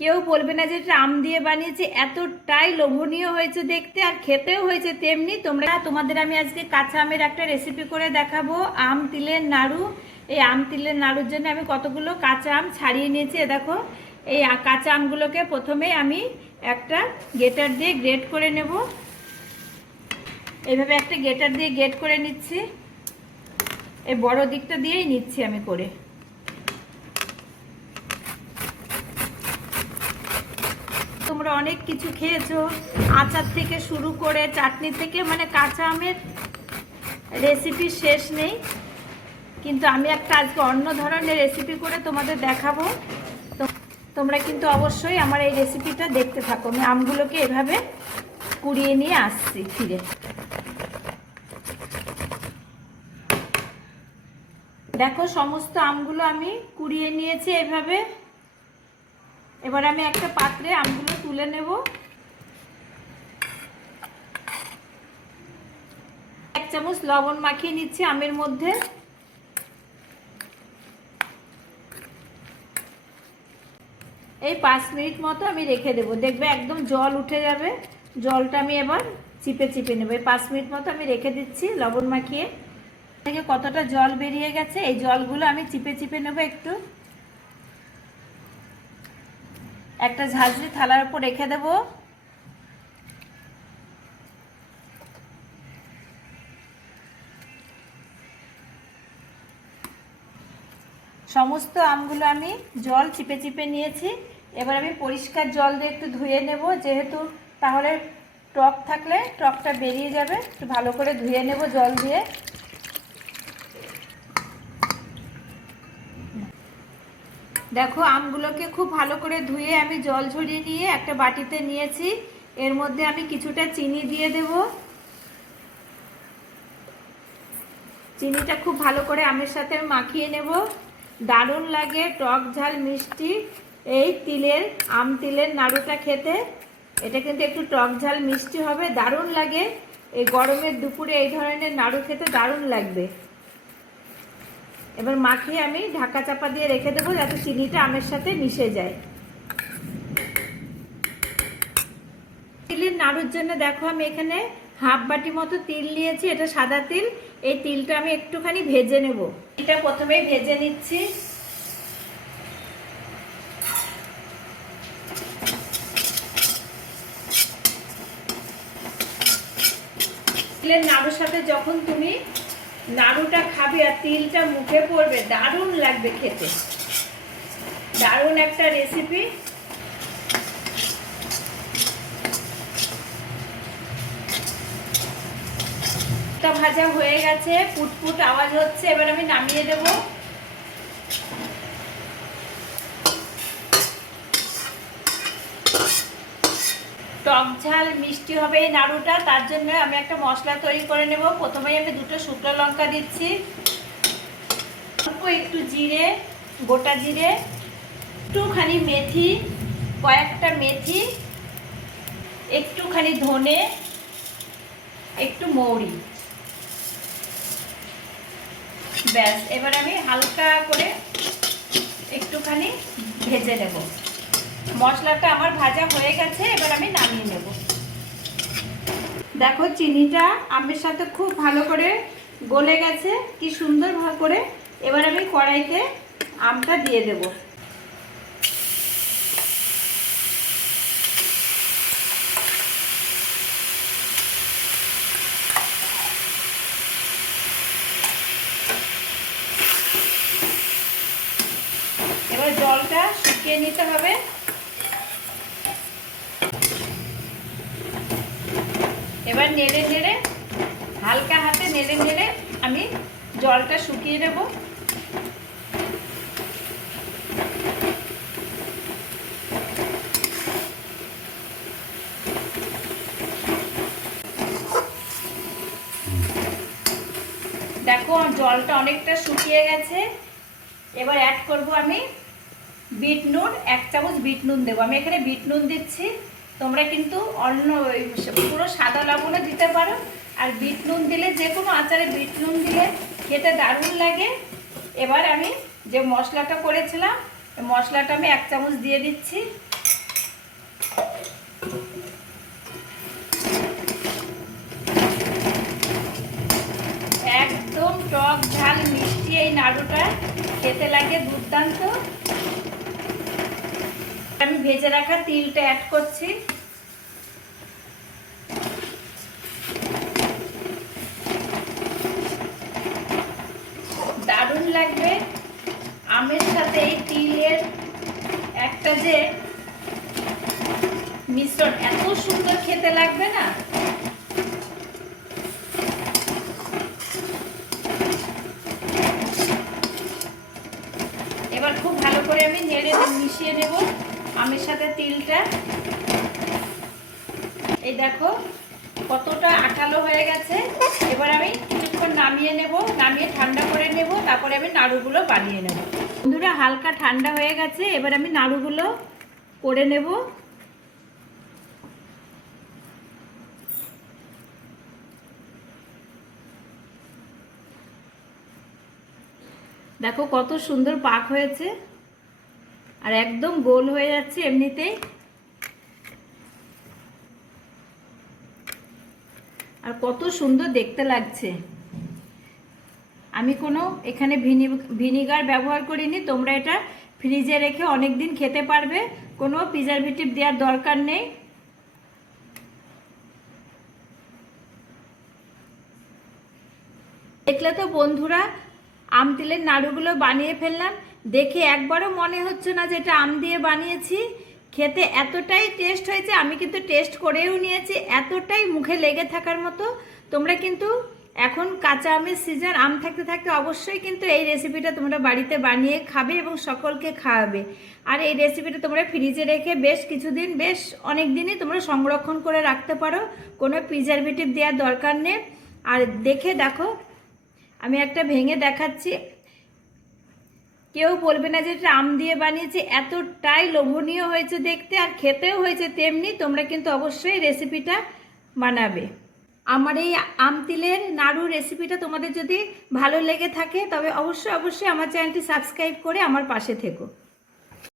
কেউ বলবে না যে এটা আম দিয়ে বানিয়েছি, এতটাই লোভনীয় হয়েছে দেখতে আর খেতেও হয়েছে তেমনি। তোমরা তোমাদের আমি আজকে কাঁচা আমের একটা রেসিপি করে দেখাবো। আম তিলের নাড়ু। এই আম তিলের নাড়ুর জন্য আমি কতগুলো কাঁচা আম ছাড়িয়ে নিয়েছি দেখো। এই কাঁচা আমগুলোকে প্রথমে আমি একটা গেটার দিয়ে গ্রেট করে নেব। এইভাবে একটা গেটার দিয়ে গ্রেট করে নিচ্ছি। এই বড় দিকটা দিয়েই নিচ্ছি আমি করে। তোমরা অনেক কিছু খেয়েছো। আচার থেকে শুরু করে চাটনি থেকে মানে কাঁচা আমের রেসিপি শেষ নেই। কিন্তু আমি একটা আজকে অন্য ধরনের রেসিপি করে তোমাদের দেখাবো। তোমরা কিন্তু অবশ্যই আমার এই রেসিপিটা দেখতে থাকো। আমি আমগুলোকে এভাবে কুড়িয়ে নিয়ে আসছি ফিরে। দেখো, সমস্ত আমগুলো আমি কুড়িয়ে নিয়েছি এভাবে। এবার আমি একটা পাত্রে আমগুলো তুলে নেব। এক চামচ লবণ মাখিয়ে নিচ্ছি আমের মধ্যে। এই পাঁচ মিনিট মতো আমি রেখে দেবো। দেখবে একদম জল উঠে যাবে। জলটা আমি এবার চিপে চিপে নেব। এই পাঁচ মিনিট মতো আমি রেখে দিচ্ছি লবণ মাখিয়ে। থেকে কতটা জল বেরিয়ে গেছে। এই জলগুলো আমি চিপে চিপে নেব একটু। একটা ঝাঁঝরি থালার উপর রেখে দেব। সমস্ত আমগুলো আমি জল চিপে চিপে নিয়েছি। এবার আমি পরিষ্কার জল দিয়ে একটু ধুয়ে নেব, যেহেতু তাহলে টক থাকলে টকটা বেরিয়ে যাবে। একটু ভালো করে ধুয়ে নেব জল দিয়ে। দেখো, আমগুলোকে খুব ভালো করে ধুয়ে আমি জল ঝরিয়ে নিয়ে একটা বাটিতে নিয়েছি। এর মধ্যে আমি কিছুটা চিনি দিয়ে দেব। চিনিটা খুব ভালো করে আমের সাথে মাখিয়ে নেব। দারুণ লাগে, টক ঝাল, মিষ্টি। এই তিলের, আম তিলের নাড়ুটা খেতে। এটা কিন্তু একটু টক ঝাল, মিষ্টি হবে, দারুণ লাগে। এই গরমের দুপুরে এই ধরনের নাড়ু খেতে দারুণ লাগবে। এবার মাখিয়ে আমি ঢাকা চাপা দিয়ে রেখে দেবো যাতে চিনিটা আমের সাথে মিশে যায়। তিলের নাড়ুর জন্য দেখো আমি এখানে হাফ বাটি মতো তিল নিয়েছি, এটা সাদা তিল। এই তিলটা আমি একটুখানি ভেজে নেব। এটা প্রথমেই ভেজে নিচ্ছি। তিলের নাড়ুর সাথে যখন তুমি নাড়ুটা খাবে আর তিলটা মুখে পড়বে, দারুণ লাগবে খেতে। দারুণ একটা রেসিপি ভাজা হয়ে গেছে, পুটপুট আওয়াজ হচ্ছে, এবার আমি নামিয়ে দেব। টক ঝাল মিষ্টি হবে এই নাড়ুটা, তার জন্য আমি একটা মশলা তৈরি করে নেব। প্রথমেই আমি দুটো শুকনো লঙ্কা দিচ্ছি। অল্প একটু জিরে, গোটা জিরে, একটুখানি মেথি, কয়েকটা মেথি, একটুখানি ধনে, একটু মৌরি। ব্যাস, এবার আমি হালকা করে একটুখানি ভেজে নেব। মশলাটা আমার ভাজা হয়ে গেছে, এবার আমি নামিয়ে নেব। দেখো, চিনিটা আমের সাথে খুব ভালো করে গলে গেছে, কি সুন্দর ভাবে করে। এবার আমি কড়াইতে আমটা দিয়ে দেব। এবার জলটা শুকিয়ে নিতে হবে। এবার নেড়ে নেড়ে, হালকা হাতে নেড়ে নেড়ে আমি জলটা শুকিয়ে দেব দেখো, জলটা অনেকটা শুকিয়ে গেছে। এবার অ্যাড করব আমি বিট নুন, এক চামচ বিট নুন দেবো। আমি এখানে বিট নুন দিচ্ছি। তোমরা কিন্তু অন্য পুরো সাদা লবণও দিতে পারো আর বিট নুন দিলে যে কোনো আচারে বিট নুন দিলে খেতে দারুণ লাগে। এবার আমি যে মশলাটা করেছিলাম মশলাটা আমি এক চামচ দিয়ে দিচ্ছি। একদম টক ঝাল মিষ্টি এই নাড়ুটা খেতে লাগে দুর্দান্ত। আমি ভেজে রাখা তিলটা অ্যাড করছি। দারুণ লাগবে। আমের সাথে এই তিলের একটা যে মিশ্রণ, এত সুন্দর খেতে লাগবে না? এবার খুব ভালো করে আমি নেড়ে মিশিয়ে নেব। আমের সাথে তিলটা। এই দেখো, কতটা আঠালো হয়ে গেছে। এবার আমি কিছুক্ষণ নামিয়ে নেব, নামিয়ে ঠান্ডা করে নেব, তারপরে আমি নাড়ুগুলো বানিয়ে নেব। বন্ধুরা, হালকা ঠান্ডা হয়ে গেছে, এবার আমি নাড়ুগুলো করে নেব। দেখো কত সুন্দর পাক হয়েছে। আর একদম গোল হয়ে যাচ্ছে এমনিতেই আর কত সুন্দর দেখতে লাগছে। আমি কোনো এখানে ভিনিগার ব্যবহার করিনি, তোমরা এটা ফ্রিজে রেখে অনেক দিন খেতে পারবে। কোনো প্রিজারভেটিভ দেওয়ার দরকার নেই। দেখলে তো বন্ধুরা, আম তিলের নাড়ুগুলো বানিয়ে ফেললাম। দেখে একবারও মনে হচ্ছে না যে এটা আম দিয়ে বানিয়েছি। খেতে এতটাই টেস্ট হয়েছে, আমি কিন্তু টেস্ট করেও নিয়েছি, এতটাই মুখে লেগে থাকার মতো। তোমরা কিন্তু এখন কাঁচা আমের সিজন আম থাকতে থাকতে অবশ্যই কিন্তু এই রেসিপিটা তোমরা বাড়িতে বানিয়ে খাবে এবং সকলকে খাওয়াবে। আর এই রেসিপিটা তোমরা ফ্রিজে রেখে বেশ কিছুদিন, বেশ অনেক দিনই তোমরা সংরক্ষণ করে রাখতে পারো। কোনো প্রিজারভেটিভ দেওয়ার দরকার নেই। আর দেখে দেখো, আমি একটা ভেঙে দেখাচ্ছি। কেউ বলবে না যে এটা আম দিয়ে বানিয়েছি, এতটাই লোভনীয় হয়েছে দেখতে আর খেতেও হয়েছে তেমনি, তোমরা কিন্তু অবশ্যই রেসিপিটা বানাবে। আমার এই আম তিলের নাড়ু রেসিপিটা তোমাদের যদি ভালো লেগে থাকে, তবে অবশ্যই অবশ্যই আমার চ্যানেলটি সাবস্ক্রাইব করে আমার পাশে থেকো।